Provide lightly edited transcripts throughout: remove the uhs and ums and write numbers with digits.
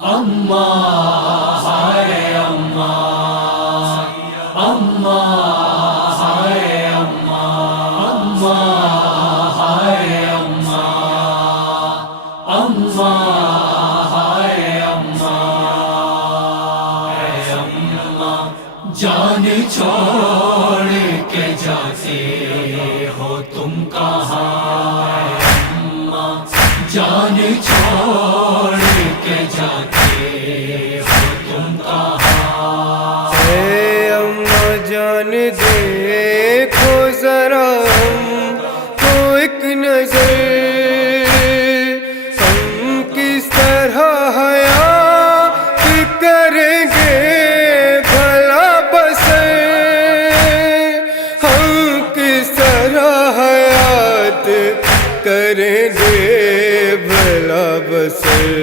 اماں ہائے اماں، اماں ہائے اماں، اماں ہائے اماں، اماں ہائے اماں، اے اماں جان چھوڑ کے جاتے ہو تم کہاں، اے اماں جان چھوڑ کے جاتے ہو تم کہاں، اے اماں جان دیکھو ذرا ہم کو ایک نظر، ہم کس طرح حیات کریں گے بھلا بسر، ہم کس طرح حیات کریں گے بھلا بسر،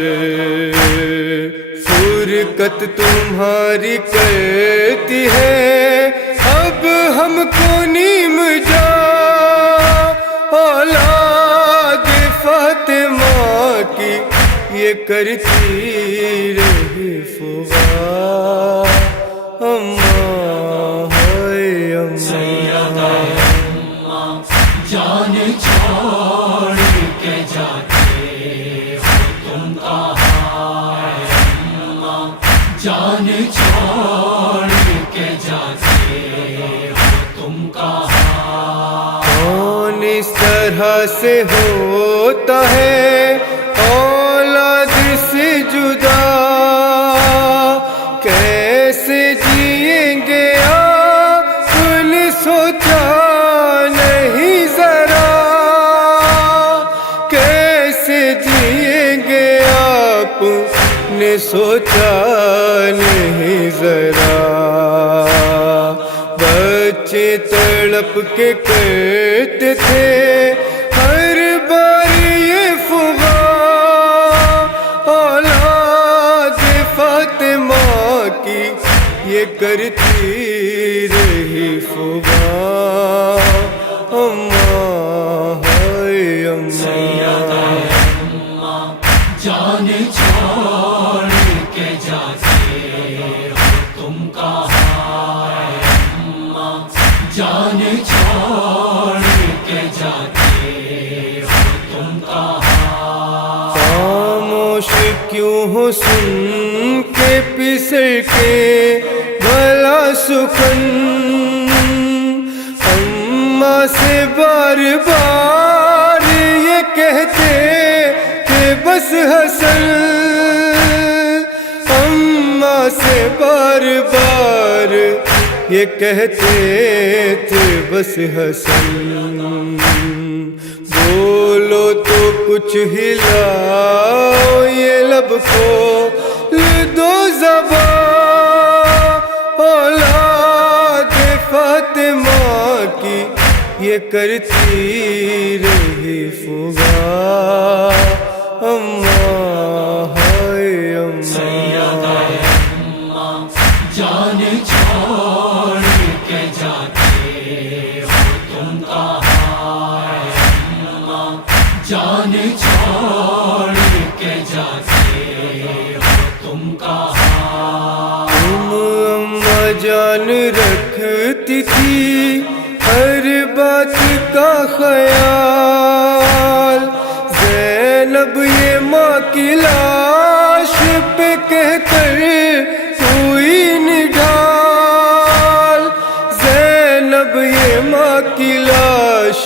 فرقت تمہاری کرتی ہے اب ہم کو نیم جا، اولاد فاطمہ کی یہ کرتی رہی فغاں، اماں ہائے سیدہ اماں، اماں جان چھوڑ کے جاتے ہو تم کہاں، اے اماں جان چھوڑ کے جاتے ہو تم کہاں، کون اس طرح سے ہوتا ہے اولاد سے جدا، کیسے جئیں گے آپ نے سوچا نہیں ذرا، کیسے جئیں گے آپ نے سوچا نہیں ذرا، بچے تڑپ کے کرتے تھے ہر بار یہ فغاں، اولاد فاطمہ کی یہ کرتی رہی فغاں، اماں ہائے سیدہ اماں، اماں جان چھوڑ کے جاتے ہو تم کہاں، اے اماں جان چھوڑ کے جاتے ہو تم کہاں، خاموش کیوں ہو سن کے پسر کے بھلا سخن، اماں سے بار بار یہ کہتے کہ بس حسن، اماں سے بار بار یہ کہتے تھے بس حسن، بولو تو کچھ ہلاؤ یہ لب کو دو زبان، اولاد فاطمہ کی یہ کرتی رہی فغاں، اماں ہائے سیدہ اماں، اماں جان چھوڑ کے جاتے ہو تم کہاں، اے اماں جان چھوڑ کے جاتے ہو تم کہاں، تم اماں جان رکھتی تھی ہر بات کا خیال، زینب یہ ماں کی لاش پہ کہہ کر ہوئی نڈھال، زینب یہ ماں کی لاش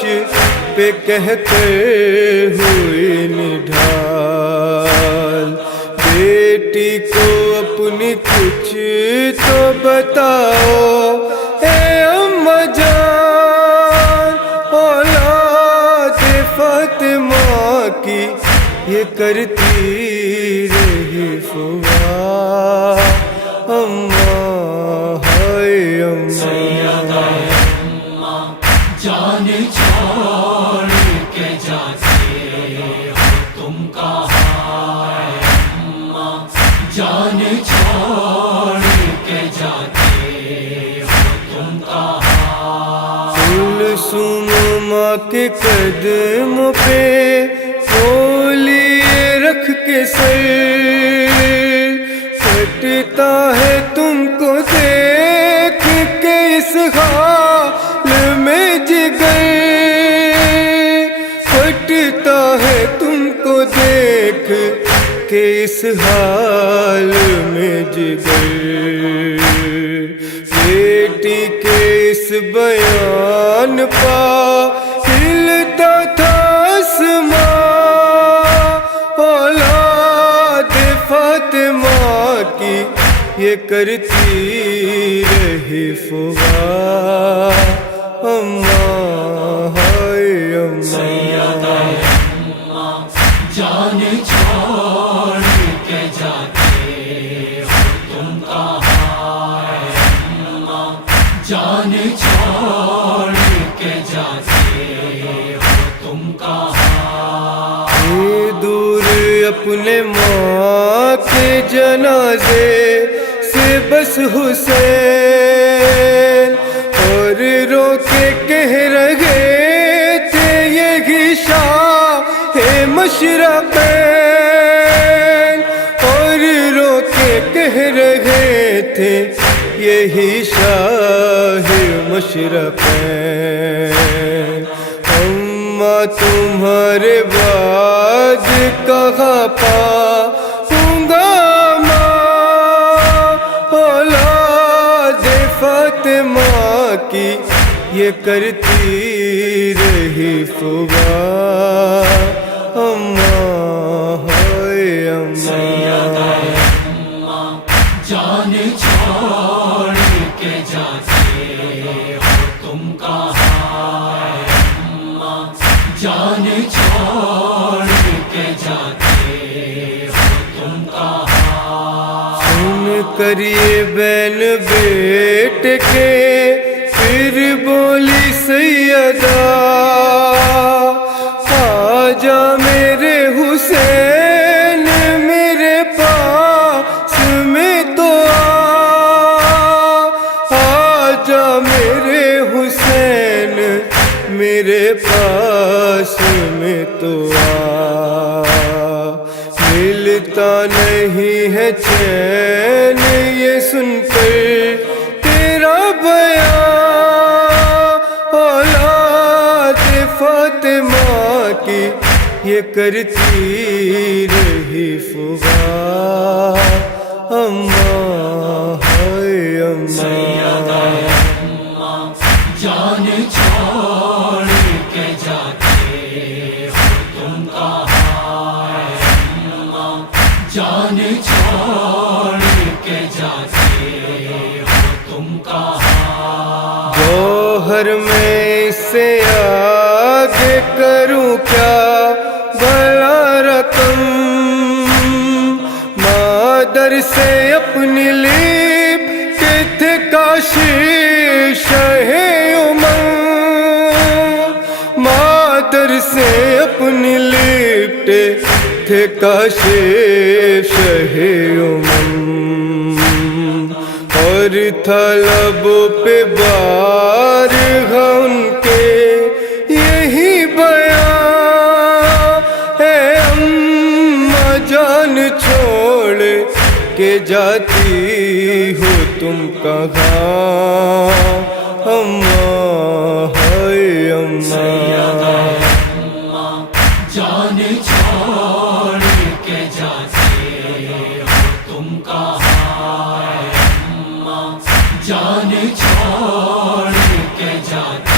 پہ کہہ کر ہوئی نڈھال، بیٹی کو اپنی کچھ تو بتاؤ اے اماں جان، اولاد فاطمہ کی یہ کرتی رہی فغاں، اماں ہائے سیدہ اماں، اماں جان چھوڑ کے جاتے ہو تم کہاں، اے اماں جان چھوڑ کے جاتے ہو تم کہاں، کلثوم ماں کے قدموں پہ تولیے رکھ کے سر، ملتا ہے تم کو دیکھ کے اس حال میں جگر، پھٹتا ہے تم کو دیکھ کے اس حال میں جگر، بیٹی کے اس بیان پا ہلتا تھا آسماں، اولاد فاطمہ کی یہ کرتی رہی فغاں، اماں ہائے اماں، جان چھوڑ کے جاتے ہو تم کہاں اماں، جان چھوڑ کے جاتے ہو تم کہاں، دور اپنے ماں کے جنازے سے بس حسین، اور رو کے کہہ رہے تھے یہی شاہ مشرقین، اور رو کے کہہ رہے تھے یہی شاہ مشرقین، اماں تمہارے بعد کہاں پاؤں گا ماں، اولاد فاطمہ کی یہ کرتی رہی فغاں، اماں ہائے اماں، جان چھوڑ کے جاتے ہو تم کہاں اماں، جان چھوڑ کے جاتے ہو تم کہاں، سن کر یہ بین بیٹ کے پھر بولی سیدہ، آجا میرے حسین میرے پاس میں تو آجا میرے حسین میرے پاس میں تو ملتا نہیں ہے چین یہ سن کر تیرا بیان، اولاد فاطمہ کی یہ کرتی رہی فغاں، اماں ہائے اماں، جان چھوڑ کے جاتے ہو تم کہاں اماں، جان چھوڑ کے جاتے ہو تم کہاں، جوہر میں اس سے آگے کروں کیا بھلا رقم، مادر سے اپنی لیپ کے تھے کاشی شہ امم، مادر سے اپنی لیپٹے تھے کاشی شہ امم، اور تھا لبوں پہ بارگاہ ان کے یہی بیان، اے اماں جان چھوڑ کے جاتی ہو تم کہاں، اماں ہائے اماں، جان چھوڑ کے جاتے ہو تم کہاں اماں، جان چھوڑ کے جاتے